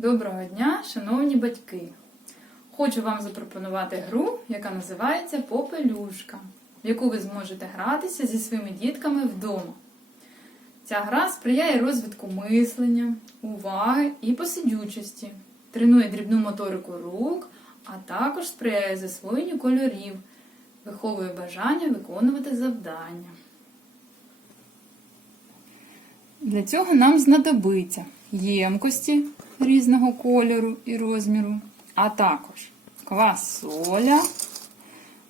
Доброго дня, шановні батьки! Хочу вам запропонувати гру, яка називається Попелюшка, в яку ви зможете гратися зі своїми дітками вдома. Ця гра сприяє розвитку мислення, уваги і посидючості, тренує дрібну моторику рук, а також сприяє засвоєнню кольорів, виховує бажання виконувати завдання. Для цього нам знадобиться ємкості різного кольору і розміру, а також квасоля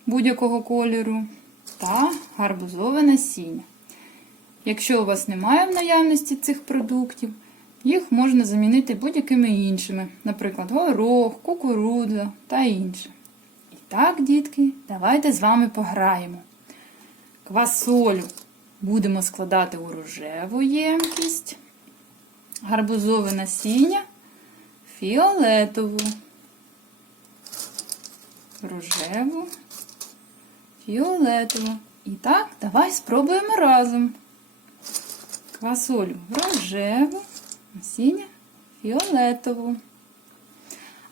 будь-якого кольору та гарбузове насіння. Якщо у вас немає в наявності цих продуктів, їх можна замінити будь-якими іншими, наприклад, горох, кукурудза та інше. І так, дітки, давайте з вами пограємо. Квасолю будемо складати у рожеву ємкість, гарбузове насіння фіолетову, рожеву, фіолетову. І так, давай спробуємо разом. Квасолю рожеву, насіння фіолетову.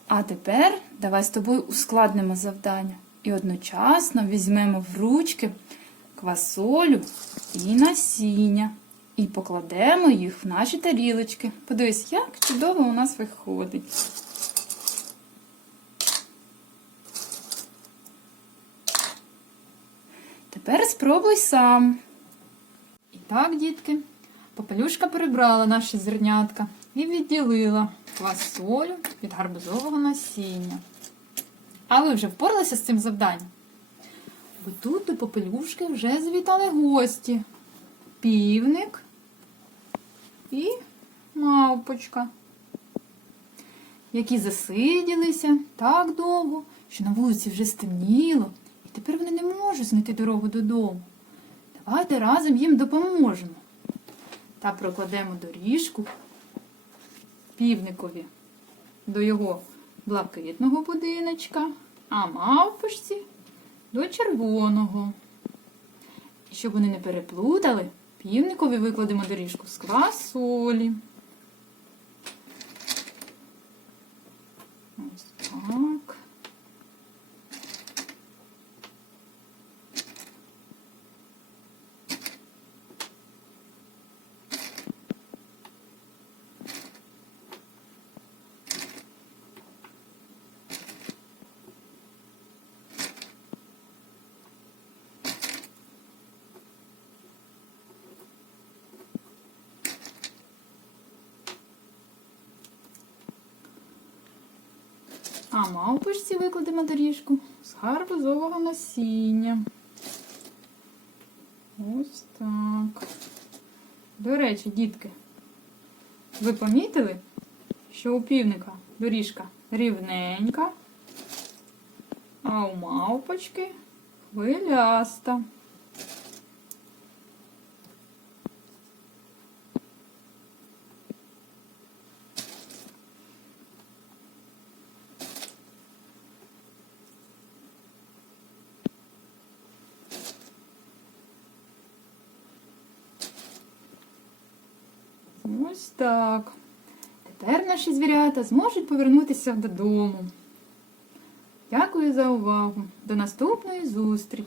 А тепер давай з тобою ускладнимо завдання і одночасно візьмемо в ручки квасолю і насіння. І покладемо їх в наші тарілочки. Подивись, як чудово у нас виходить. Тепер спробуй сам. І так, дітки, попелюшка перебрала наші зернятка і відділила квасолю від гарбузового насіння. А ви вже впоралися з цим завданням? Бо тут до попелюшки вже завітали гості. Півник і мавпочка, які засиділися так довго, що на вулиці вже стемніло, і тепер вони не можуть знайти дорогу додому. Давайте разом їм допоможемо та прокладемо доріжку півникові до його блакитного будиночка, а мавпочці до червоного. І щоб вони не переплутали, півникові викладемо доріжку з квасолі. Ось так. А мавпочці викладемо доріжку з гарбузового насіння. Ось так. До речі, дітки, ви помітили, що у півника доріжка рівненька, а у мавпочки хвиляста. Ось так. Тепер наші звірята зможуть повернутися додому. Дякую за увагу. До наступної зустрічі!